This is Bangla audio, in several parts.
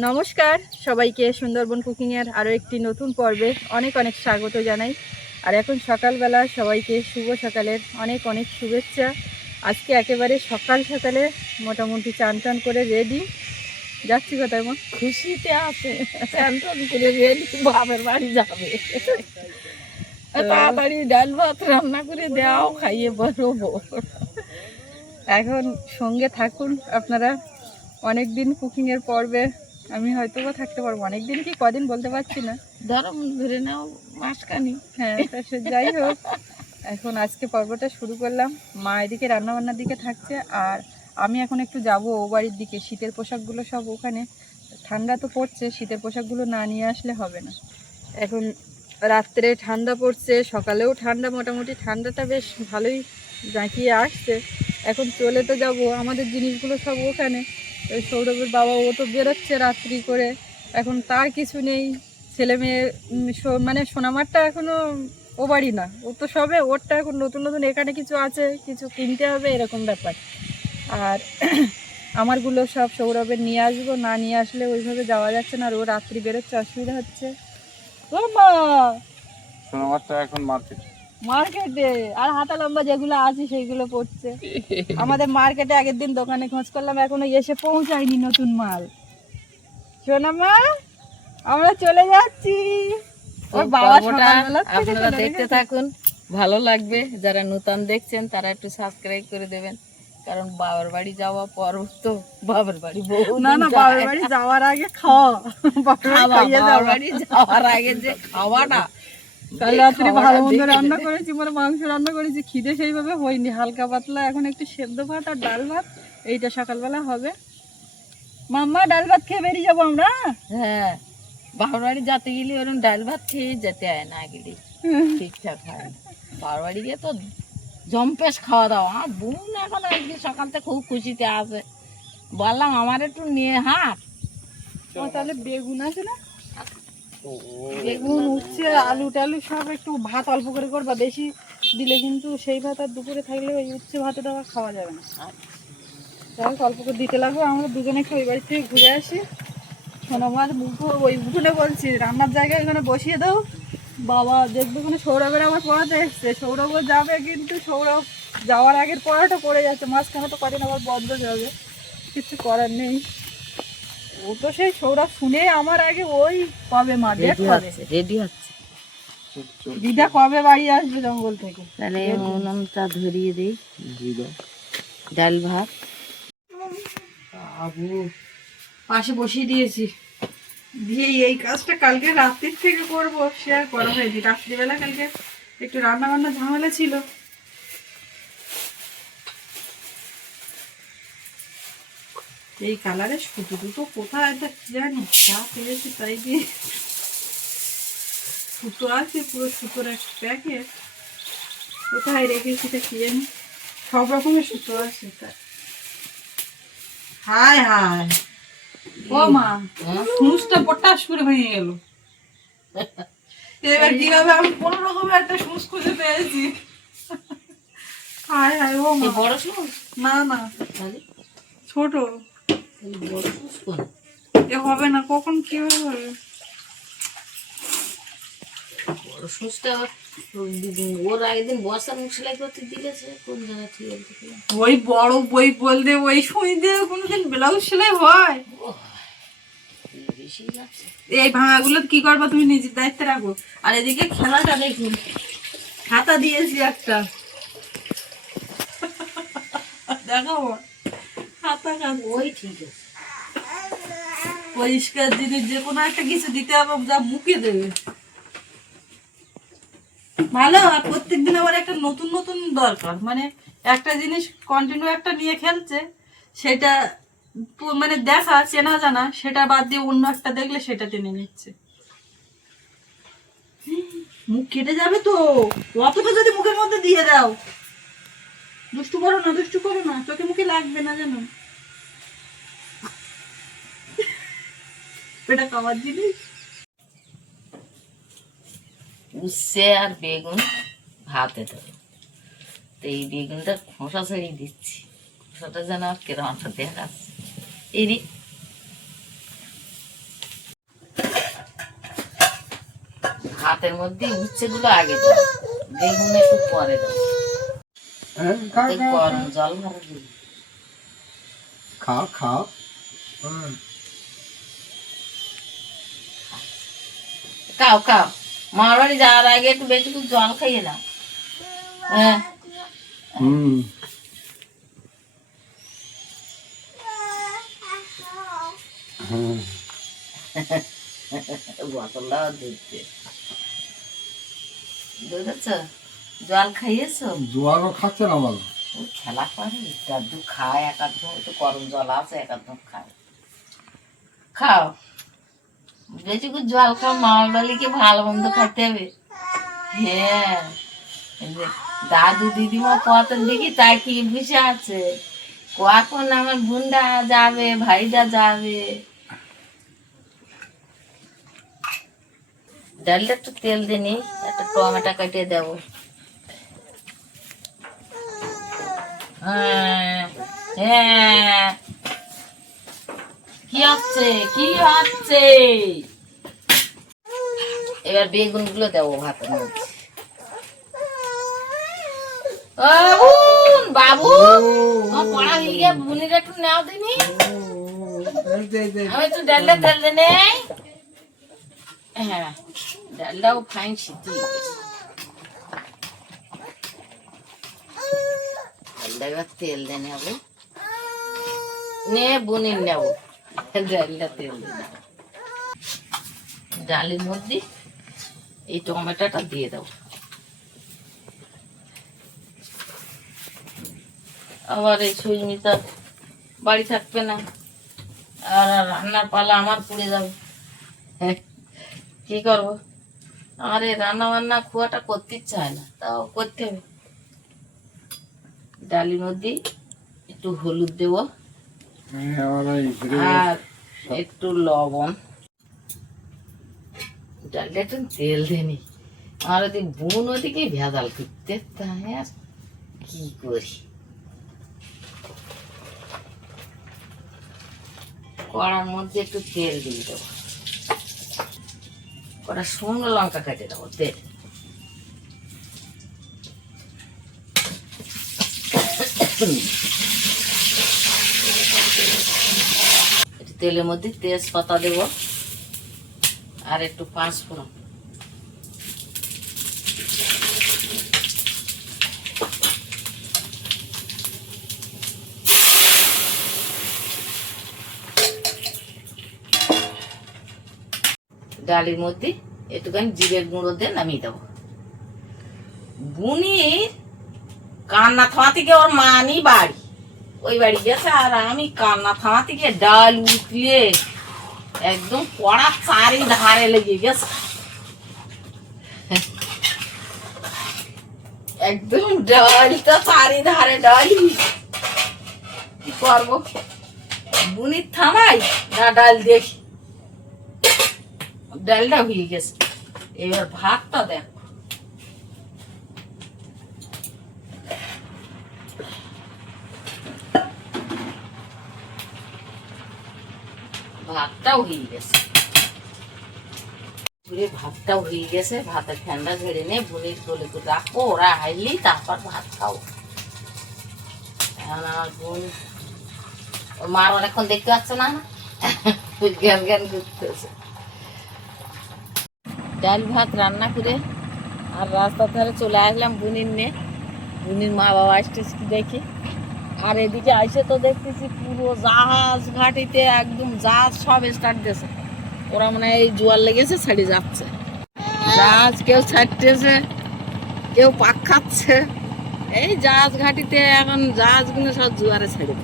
নমস্কার সবাইকে সুন্দরবন কুকিংয়ের আরও একটি নতুন পর্বে অনেক অনেক স্বাগত জানাই। আর এখন সকালবেলা সবাইকে শুভ সকালের অনেক অনেক শুভেচ্ছা। আজকে একেবারে সকাল সকালে মোটামুটি চান টান করে রেডি যাচ্ছি কোথায় মা? খুশিতে আছে। চান টান করে রেডি বাপের বাড়ি যাবে। তাড়াতাড়ি ডাল ভাত রান্না করে দাও খাইয়ে বেরোবো এখন সঙ্গে থাকুন আপনারা। অনেক দিন কুকিংয়ের পর্বে আমি হয়তো বা থাকতে পারব। অনেক দিন কি কদিন বলতে পারছি না। ধরো ধরে নাও মাসখানি। হ্যাঁ সে যাই হোক। এখন আজকে পর্বটা শুরু করলাম। মা এদিকে রান্নাবান্নার দিকে থাকছে আর আমি এখন একটু যাব ও বাড়ির দিকে। শীতের পোশাকগুলো সব ওখানে। ঠান্ডা তো পড়ছে শীতের পোশাকগুলো না নিয়ে আসলে হবে না। এখন রাত্রে ঠান্ডা পড়ছে সকালেও ঠান্ডা মোটামুটি ঠান্ডাটা বেশ ভালোই জাঁকিয়ে আসছে। এখন চলে তো যাব। আমাদের জিনিসগুলো সব ওখানে। ওই সৌরভের বাবা, ও তো বেরোচ্ছে রাত্রি করে। এখন তার কিছু নেই। ছেলে মেয়ে মানে সোনামারটা এখনও ও বাড়ি না। ও তো সবে, ওরটা এখন নতুন নতুন, এখানে কিছু আছে, কিছু কিনতে হবে, এরকম ব্যাপার। আর আমারগুলো সব সৌরভের নিয়ে আসব, না নিয়ে আসলে ওইভাবে যাওয়া যাচ্ছে না, আর ও রাত্রি বেরোচ্ছে, অসুবিধা হচ্ছে। ও মা সোনামারটা এখন মার্কেট মার্কেটে আর হাতা লম্বা যেগুলো আছে সেইগুলো পড়ছে। আমাদের মার্কেটে আগের দিন দোকানে খোঁজ করলাম এখনও এসে পৌঁছায়নি নতুন মাল। আমরা চলে যাচ্ছি। আপনারা দেখতে থাকুন ভালো লাগবে। যারা নতুন দেখছেন তারা একটু সাবস্ক্রাইব করে দেবেন। কারণ বাবার বাড়ি যাওয়া পর্ব তো বাবার বাড়ি। না না বাবার বাড়ি যাওয়ার আগে খাওয়া। বাবার বাড়ি যাওয়ার আগে যে খাওয়াটা। কাল রাত্রে ভালো মন্দ রান্না করেছি মানে মাংস রান্না করেছি খিদে সেইভাবে হয়নি। হালকা পাতলা এখন একটু সেদ্ধ ভাত আর ডাল ভাত এইটা সকালবেলা হবে। মাম্মা ডাল ভাত খেয়ে বেরিয়ে যাব আমরা? হ্যাঁ বাবার যেতে গেলে ওরকম ডাল ভাত খেয়ে যেতে হয় না গেলে। ঠিকঠাক হয় বাবার বাড়ি গিয়ে তো জম্পেশ খাওয়া দাওয়া। আমার বোন এখন আজকে সকাল থেকে খুব খুশিতে আছে। বললাম আমার একটু নিয়ে হাঁট তাহলে বেগুন আছে না? বেগুন, উচ্ছে, আলু টালু সব একটু ভাত অল্প করে করবা। বেশি দিলে কিন্তু সেই ভাত আর দুপুরে থাকলে ওই উচ্ছে ভাতে দেওয়া খাওয়া যাবে না। যাই অল্প করে দিতে লাগবে। আমরা দুজনে একটু ওই বাড়ি থেকে ঘুরে আসি। সোনামার মুখো, ওই উঠোনে বলছি, রান্নার জায়গায় এখানে বসিয়ে দাও। বাবা, দেখবে ওখানে সৌরভের আবার পড়াতে এসছে। সৌরভও যাবে কিন্তু সৌরভ যাওয়ার আগের পড়াটা পড়ে যাচ্ছে। মাঝখানে তো কদিন আবার বন্ধ যাবে। কিছু করার নেই। ও তো সেই সৌরভ শুনে আমার আগে ওই কবে মা ডেট কবে রেডি হচ্ছে। দিদা কবে বাড়ি আসবে জঙ্গল থেকে? তাহলে উনুনটা ধরিয়ে দিই। ডাল ভাত। বাবু পাশে বসিয়ে দিয়েছি। দিয়ে এই কাজটা কালকে রাত্রির থেকে করব সে আর করা হয়নি। রাত্রিবেলা কালকে একটু রান্না বান্না ঝামেলা ছিল। এই কালারে শুধু দুটো কোথায়? একটা কি জানি যা পেয়েছি তাই দিয়ে। সুতো আছে পুরো সুতোর এক প্যাকেট। কোথায় রেখেছি তা কি জানি? সব রকমের সুতো আছে তাই হায় হায়। ও মা সুঁচটা পটাশ করে ভেঙে গেল। এবার কীভাবে আমি কোন রকমের একটা সুঁচ খুঁজে পেয়েছি? হায় হায় ও মা। বড় শুনুন না না। ছোট। এ হবে না কখন কীভাবে হবে? বড় ওর আগের দিন বর্ষার মুখ সেলাই করতে দিয়েছে কোন জায়গা ঠিক বলতে ওই বড় বই বলতে ওই সুই দিয়ে কোনোদিন ব্লাউজ সেলাই হয়? এই ভাঙাগুলো কি করবা তুমি নিজের দায়িত্বে রাখো। আর এদিকে খেলাটা দেখুন। খাতা দিয়েছি একটা। দেখাবো খাতা খাতা ওই ঠিক আছে। পরিষ্কার জিনিস যে কোনো একটা কিছু দিতে হবে যা মুখে দেবে। ভালো আর প্রত্যেকদিন আবার একটা নতুন নতুন দরকার। মানে একটা জিনিস কন্টিনিউ একটা নিয়ে খেলছে সেটা মানে দেখা চেনা জানা সেটা বাদ দিয়ে অন্য একটা দেখলে সেটা টেনে নিচ্ছে। মুখ কেটে যাবে তো। অতটা যদি মুখের মধ্যে দিয়ে দাও। দুষ্টু করো না, দুষ্টু করো না, চোখে মুখে লাগবে না যেন। এটা খাওয়ার জিনিস। উচ্ছে আর বেগুন ভাতে তো এই বেগুনটা খোসা ছড়িয়ে দিচ্ছি। খোসাটা যেন আর কেরম একটা দেখা এরি ভাতের মধ্যে উচ্ছেগুলো আগে দেবো। বেগুন একটু পরে দেবো। গরম জল ভরে খাও খাও। খাও খাও। মার বাড়ি যাওয়ার আগে একটু বেশি একটু জল খাইয়ে দাও হ্যাঁ। হুম। হুম। বোতলটাও দুধ দে দুধ আছে জল খাইয়েছো? জোয়ারও খাচ্ছে না বলো। ও খেলা করে দাদু খায় এক আধ একটু গরম জল আছে এক আধ খায়। খাও। বেশি করে জল খাও মামার বাড়িকে ভালো মন্দ খাইতে হবে। হ্যাঁ। দাদু দিদিমা কত দেখি তাকিয়ে বসে আছে। কখন আমার বোনটা যাবে ভাইটা যাবে। ডালটা একটু তেল দিনি একটা টমেটো কাটিয়ে দেবো হ্যাঁ হ্যাঁ কি হচ্ছে? কি হচ্ছে? বাবু হয়ে একটু নেও দিনি। আমি ডালটা দিনে হ্যাঁ ডালটাও ফাইন হয়ে গেছে। ডালটা তেল নেব নে বুনির নেব। ডালটা তেল ডালের মধ্যে এই টমেটোটা দিয়ে আবার এই সুইমিতা বাড়ি থাকবে না। আর রান্নার পালা আমার পুড়ে যাবে। কি করব? আমার এই রান্না বান্না খুয়াটা করতে হয় না, তাও করতে হবে। ডালের মধ্যে একটু হলুদ দেবো। ঘুরে আর একটু লবণ। ডালটা একটু তেল দেনি আর ওদি বোন ওদিকে ভেজাল করতে তাই আর কি করি। কড়ার মধ্যে একটু তেল দিয়ে দেবো। কড়া শুকনো লঙ্কা কেটে দেবো তেল তেলের মধ্যে তেজপাতা দেব আর একটু পাঁচ ফোড়ন ডালের মধ্যে একটুখানি জিরের গুঁড়ো দিয়ে নামিয়ে দেবো। বুনির কান্না থামা থেকে ওর মানি বাড়ি। ওই বাড়ি গেছে আর আমি কান্না থামা থেকে ডাল উঠিয়ে একদম পড়া চারি ধারে লেগে গেছে। একদম ডালটা চারি ধারে ডালি কি করব? বুনির থামাই না ডাল দেখি? ডালটা হয়ে গেছে। এবার ভাতটা দেখ। ভাতটাও হয়ে গেছে। ঘুরে ভাতটাও হয়ে গেছে, ভাতের ঠান্ডা ঝেড়ে নিয়ে বুনির কোলে করে রাখব ওরা হাইলি তারপর ভাত খাও। আমার মার দেখতে পাচ্ছে না। জ্ঞান জ্ঞান করতেছে। ডাল ভাত রান্না করে আর রাস্তার ধারে চলে আসলাম বুনির নিয়ে। বুনির মা বাবা আসতেছে কি দেখি। আর এদিকে আইসে তো দেখতেছি পুরো জাহাজ ঘাটিতে একদম জাহাজ সব স্টার্ট দিয়েছে। ওরা মানে এই জোয়ার লেগেছে ছাড়ি যাচ্ছে। জাহাজ কেউ ছাড়তেছে, কেউ পাক খাচ্ছে। এই জাহাজ ঘাটিতে এখন জাহাজগুলো সব জোয়ারে ছেড়ে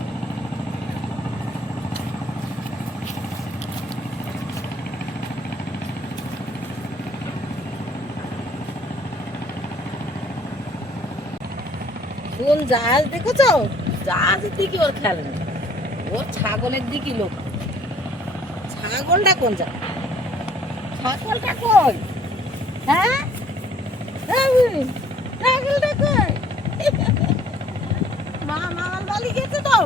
কোন জাহাজ দেখেছ? জাহাজের দিকে ওর খেয়াল নেই। ওর ছাগলের দিকে লোক। ছাগলটা কোন জায়গা ছাগলটা কই? হ্যাঁ? হ্যাঁ ছাগলটা কই? মা মামার বাড়ি গেছে তো?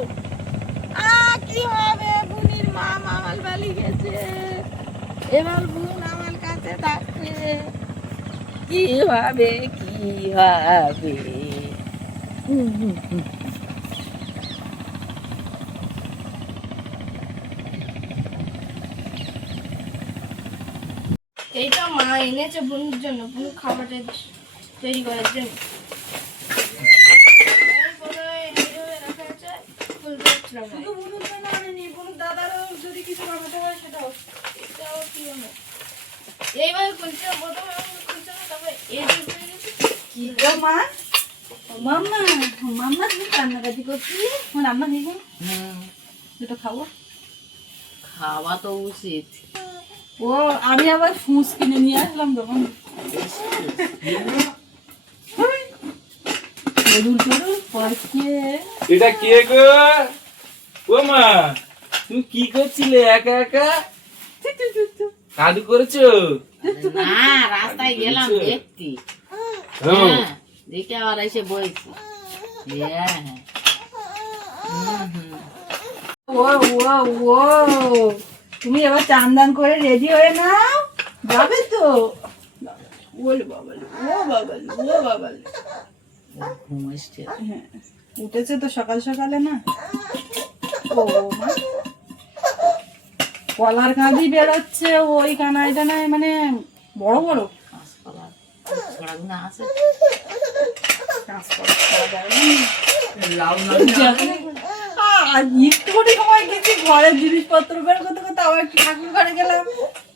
আ কি হবে? বুনির মা মামার বাড়ি গেছে এবার বোন আমার কাছে থাকছে। কি হবে? কি হবে? এইটা মা এনেছে বুনুর জন্য বুনু খাবারটা তৈরি করার জন্য এই এইভাবে রাখা আছে, খুলতে পারছিলাম না। এটাও কি হলো? এইভাবে খুলছে প্রথমে খুলছে না তারপরে এই কি গো মা মাম্মা মাম্মা তুমি কান্নাকাটি করছিলি আমার রান্না হয়ে হুম, দুটো খাব? খাওয়া তো উচিত। ও আমি আবার ফুস কিনে নিয়ে আসলাম তখন। এটা কে গো? ও মা তুমি কি করছিলে? একা একা? কাদু করেছ? না রাস্তায় গেলাম দেখতি ও, হ্যাঁ, দেখে আবার এসে বইছি। হ্যাঁ। হ্যাঁ। ও ও ও তুমি এবার চান দান করে রেডি হয়ে নাও। যাবে তো। ও বাবালে ও ঘুম এসছে হ্যাঁ উঠেছে তো সকাল সকালে না। ও মা। কলার কাঁদি বেরোচ্ছে ওই কানাই টানায় মানে বড় বড়। আছে কাজ করা খাওয়া যায় না। আর একটুখানি সময় গেছি ঘরের জিনিসপত্র বের করতে করতে আবার ঠাকুর ঘরে গেলাম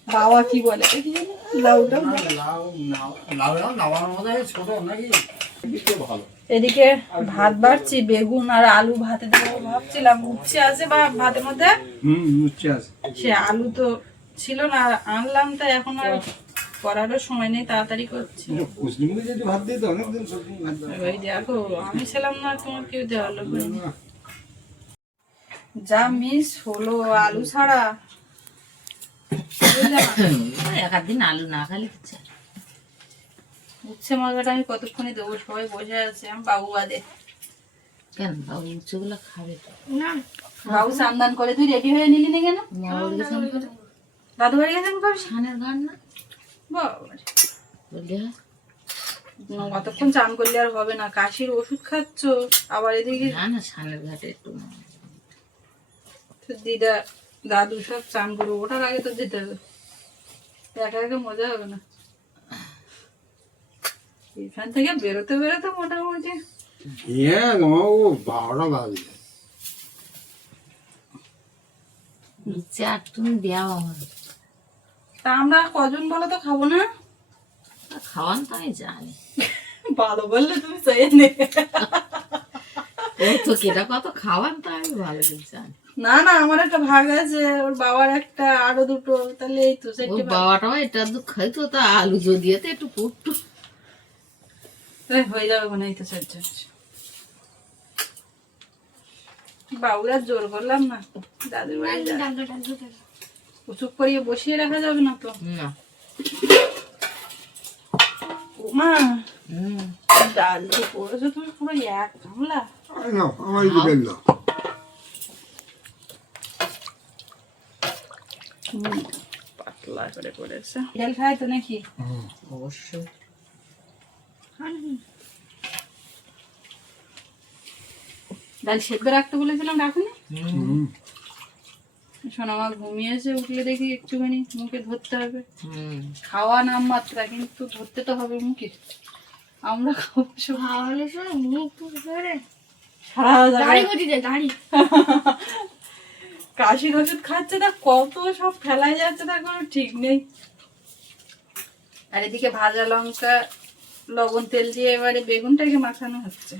বাবা কি বলে এ কি জানি লাউটা লাউ নাও- লাউ নাও, নামানোর মতো এই ছোট নাকি দিতে ভালো এদিকে ভাত বাড়ছি বেগুন আর আলু ভাতে দেবো ভাবছিলাম। উচ্ছে আছে বা ভাতের মধ্যে? সে আলু তো ছিল না আনলাম তো এখন আর করারও সময় নেই তাড়াতাড়ি করছি। ওই দেখো আমি ছিলাম না তোমার কেউ দেওয়া যা মিস হলো আলু ছাড়া। দিন আলু না খালি উচ্ছে আমি কতক্ষণে দেবো সবাই বসে আছে আমি বাবু বাদে। কেন? বাবু উচ্চগুলো খাবে তো। না বাবু সান্দান করে তুই রেডি হয়ে নিলি না কেন? দাদু বাড়ি গেছেন সানের গান না? অতক্ষণ চান করলে আর হবে না কাশির ওষুধ খাচ্ছ আবার এদিকে না না সানের ঘাটে একটু দিদা দাদু সব চান করব ওঠার আগে তো যেতে হবে। একা একা মজা হবে না। এখান থেকে বেরোতে বেরোতে মোটামুটি ইয়ে বারোটা আর তুমি দেওয়া আমার তা আমরা কজন বলো তো খাব না? খাওয়ান তো আমি জানি। ভালো বললে তুমি চেয়ে নে তো কেটা কত খাওয়ান তো আমি ভালো জানি। না না আমার একটা ভাগ আছে ওর বাবার একটা আরও দুটো তাহলে এই তো ওর বাবাটাও এটা তো খাইতো তা আলু যদি এতে একটু পুট্টু হয়ে যাবে মানে এই তো চার বাবুরা জোর করলাম না। দাদুর বাড়ি চুপ করিয়ে বসিয়ে রাখা যাবে না তো? না। মা ডাল করেছ তুমি পুরো এক গামলা। নাও আমার এই দিকে দাও পাতলা করে করেছে। ডাল খায় তো নাকি? অবশ্যই। ডাল সেদ্ধ রাখতে বলেছিলাম রাখুনি? শোনো ঘুমিয়েছে উঠলে দেখি একটুখানি মুখে ধরতে হবে। হুম। খাওয়া নাম মাত্রা কিন্তু ধরতে তো হবে মুখে। আমরা কাশির ওষুধ খাচ্ছে না কত সব ফেলাই যাচ্ছে তার কোনো ঠিক নেই। আর এদিকে ভাজা লঙ্কা লবণ তেল দিয়ে এবারে বেগুনটাকে মাখানো হচ্ছে।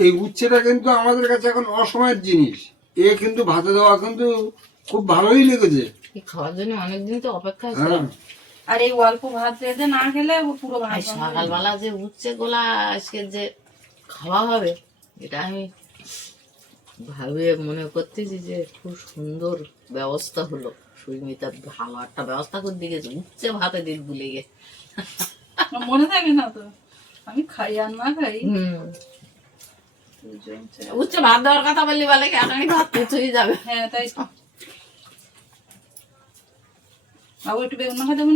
এই উচ্ছেটা কিন্তু আমাদের কাছে এখন অসময়ের জিনিস। এ কিন্তু ভাতে দেওয়া কিন্তু খুব ভালোই লেগেছে। খাওয়ার জন্য অনেকদিন তো অপেক্ষা হ্যাঁ। আর এই অল্প ভাত রেঁধে না খেলে পুরো ভাত সকালবেলা যে উচ্ছে গোলা আজকে যে খাওয়া হবে এটা আমি ভাবে মনে করতেছি যে খুব সুন্দর ব্যবস্থা হলো। সুস্মিতা ভালো একটা ব্যবস্থা করে দিয়ে গেছে উচ্ছে ভাতে দিন ভুলে গে মনে থাকে না তো? আমি খাই আর না খাই। উচ্চ ভাত দেওয়ার কথা বললি বলে ভাত যাবে? হ্যাঁ তাই বাবু একটু বেগুন মাখা দেবো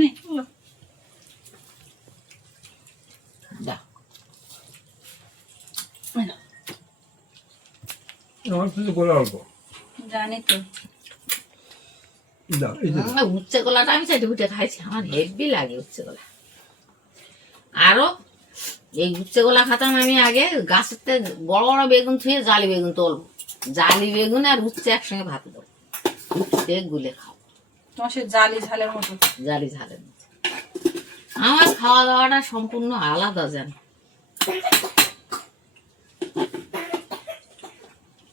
জানি আমি চাইতে খাইছি আমার লাগে আরও এই উচ্ছে কলা খাতাম আমি আগে গাছের থেকে বড় বড় বেগুন থুয়ে জালি বেগুন তুলবো জালি বেগুন আর উচ্ছে একসঙ্গে ভাতে দেবো। উচ্ছে গুলে খাও। তোমার সে জালি ঝালের মতো। জালি ঝালের মতো। আমার খাওয়া দাওয়াটা সম্পূর্ণ আলাদা যেন।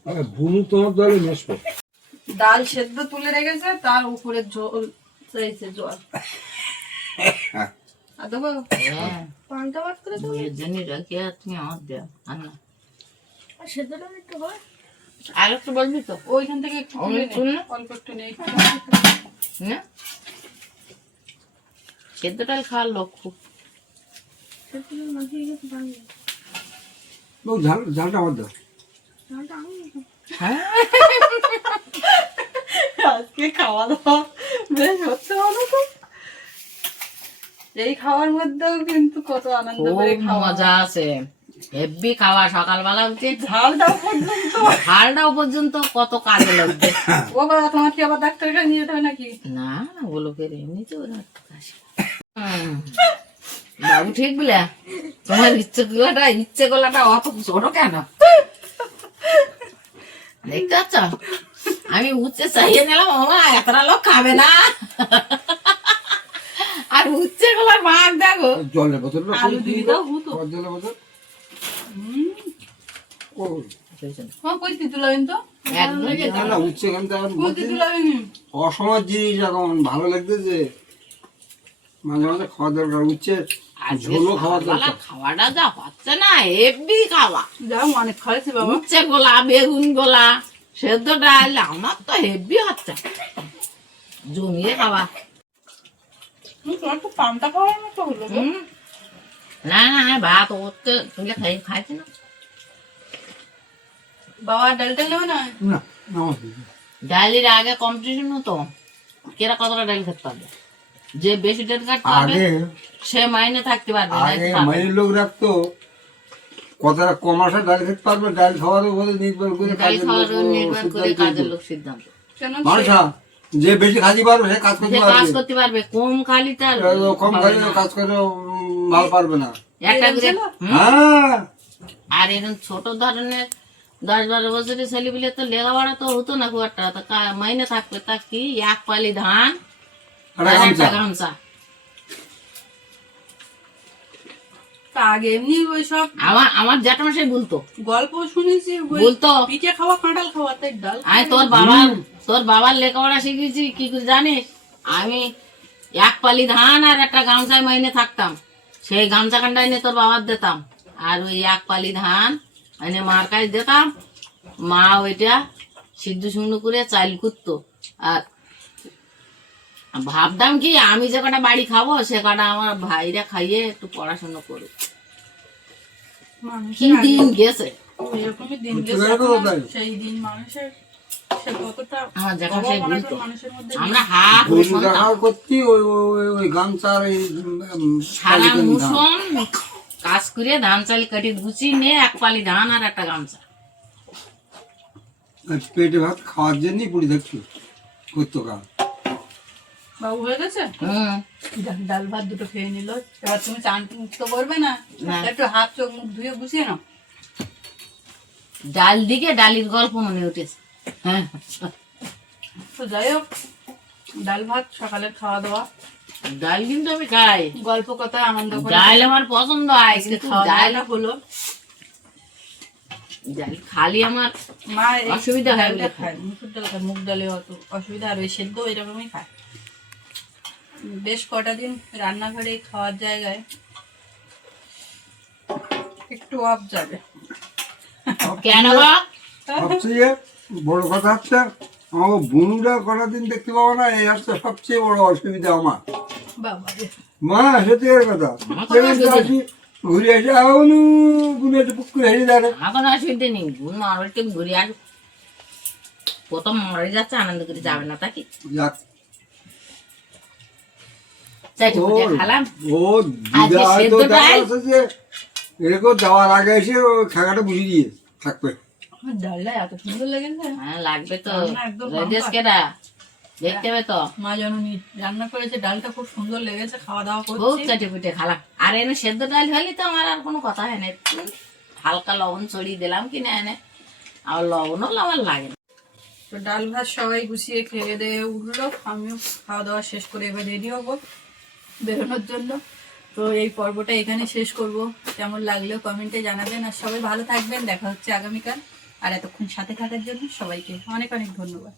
আরে তোমার দলে মেশবো ডাল সেদ্ধ তুলে রেখেছে তার উপরে জল চাইছে জল। আর হ্যাঁ। আর একটু হয়। বলবি তো? ওইখান থেকে একটু? অল্প একটু নেই। না? সেদ্ধ ডাল খাওয়ার লোক খুব। ঝালটা আমার দাও। আজকে খাওয়া দাওয়া বেশ হচ্ছে ভালো তো। এই খাওয়ার মধ্যেও কিন্তু কত আনন্দ করে খাওয়া মজা আছে। হেভি খাওয়া সকালবেলা উঠে। ঝাল দাও পর্যন্ত ঝালটাও পর্যন্ত কত কাজে লাগবে। ও বাবা তোমার কি আবার ডাক্তারের কাছে নিয়ে যেতে হয় নাকি? না না ওগুলো ফের এমনিতে ওরা একটু কাশি। বাবু ঠিক বলে তোমার ইচ্ছে গুলাটা ইচ্ছে গোলাটা অত ছোট কেন? দেখতে পাচ্ছ? আমি উচ্ছে চাইয়ে নিলাম ওমা এতটা লোক খাবে না। আর উচ্ছে গোলার ভাগ দেখো। জলের বোতলটা আলু দিয়ে দাও হুতো জলের বোতল? ও হ্যাঁ অসময় জিনিস এখন ভালো লাগতেছে মাঝে মাঝে খাওয়া দরকার উচ্ছে ঝোলও খাওয়া দরকার। খাওয়াটা যা হচ্ছে না হেভি খাওয়া। যাও অনেক খাইছি বাবা। উচ্ছে গোলা বেগুন গোলা সেদ্ধ ডাল আমার তো হেভি হচ্ছে। জমিয়ে খাওয়া। তোমার তো পান্তা খাওয়ার মতো হলো না না না, ভাত ওতে তুলে খাই খাইছি না? বাবা ডাল নেবে না? ডালের আগে কম্পিটিশন হতো। কেরা কতটা ডাল খেতে পারবে? যে বেশি ডাল কাটতে পারবে সে মাইনে থাকতে পারবে না আগে মায়ের লোক রাখতো কতটা কম আসা ডাল খেতে পারবে ডাল খাওয়ার উপরে নির্ভর করে ডাল কাজের খাওয়ার লোক নির্ভর করে সিদ্ধান্ত কাজের লোক সিদ্ধান্ত। কেন মানুষা যে বেশি খালি পারবে সে কাজ করতে পারবে কাজ করতে পারবে কম খালি তার আর কম খালি কাজ করে ভালো পারবে না। একটা করে হ্যাঁ। আর এরকম ছোট ধরনের দশ বারো বছরের ছেলেপিলে তো লেখাপড়া তো হতো না খুব একটা। তো কা- মাইনে থাকবে তা কি? এক পালি ধান আর একটা গামছা। তা আগে এমনি ওই সব আমার আমার জ্যাঠামা বলতো। গল্প শুনেছি বলতো। পিঠে খাওয়া কাঁঠাল খাওয়া তাই ডাল আমি তোর বাবার তোর বাবার লেখাপড়া শিখেছি কি জানিস? আমি এক পালি ধান আর একটা গামছায় মাইনে থাকতাম। সেই গামছা কান্ডা এনে তোর বাবার দিতাম। আর ওই এক পালি ধান এনে মার কাছে দিতাম। মা ওইটা সিদ্ধ সুন্দর করে চাল করতো আর ভাবতাম কি আমি যে কটা বাড়ি খাব সে কটা আমার ভাইরা খাইয়ে একটু পড়াশোনা করুক। কি দিন গেছে? গেছে? সেই দিন মানুষের কাজ করে ধান চাল কাটি গুছিয়ে নিয়ে এক পালি ধান আর একটা গামছা। পেটে ভাত খাওয়ার জন্যই পুরি দেখছি করতো কাজ বাবু হয়ে গেছে? হুম। ডাল ভাত দুটো খেয়ে নিল। এবার তুমি চান তো করবে না। একটু হাত চোখ মুখ ধুয়ে গুছিয়ে নাও। ডাল দিকে ডালির গল্প মনে উঠেছে। হ্যাঁ। তো যাই হোক ডাল ভাত সকালের খাওয়া দাওয়া। ডাল কিন্তু আমি খাই। গল্প কথা আনন্দ করে ডাল আমার পছন্দ হয় কিন্তু ডাল হলো। ডাল খালি আমার মা অসুবিধা হয় মুসুর ডাল খায় মুগ ডালে অত অসুবিধা আর ওই সেদ্ধ এরকমই খায়। বেশ কটা দিন রান্নাঘরে খাওয়ার জায়গায় একটু অফ যাবে। কেন সবচেয়ে বড় কথা হচ্ছে আমার বুনুরা কটা দিন দেখতে পাবো না এই হচ্ছে সবচেয়ে বড় অসুবিধা আমার। মা সত্যি কথা। ঘুরে আসি আউনু বুনু একটু পুকুর হেরে দাঁড়ে আমার কোনো অসুবিধা নেই গুণ মারবাড়িতে ঘুরে আস প্রথম মরে যাচ্ছে আনন্দ করে যাবে না তাকে যাক চাইটে খালাম। ও দিদা হয়তো দেখা যাচ্ছে যে এরকম যাওয়ার আগে এসে ওই খাগাটা বুঝিয়ে দিয়ে থাকবে। এত সুন্দর লেগেছে হ্যাঁ লাগবে তো। রান্না একদম রেডেস বাম্পার। কেটা দেখতে হবে তো। মা জননী রান্না করেছে ডালটা খুব সুন্দর লেগেছে খাওয়া দাওয়া খুব করছি। চেটে পিটে আর এনে সেদ্ধ ডাল হলে তো আমার আর কোনো কথা হয় না। হালকা লবণ ছড়িয়ে দিলাম কিনে এনে। আর লবণও আমার লাগে না। তো ডাল ভাত সবাই গুছিয়ে খেয়ে দিয়ে উঠল। আমিও খাওয়া দাওয়া শেষ করে এবার রেডি হব। বেরোনোর জন্য। তো এই পর্বটা এখানে শেষ করব। কেমন লাগলেও কমেন্টে জানাবেন। আর সবাই ভালো থাকবেন। দেখা হচ্ছে আগামীকাল। আর এতক্ষণ সাথে থাকার জন্য সবাইকে অনেক অনেক ধন্যবাদ।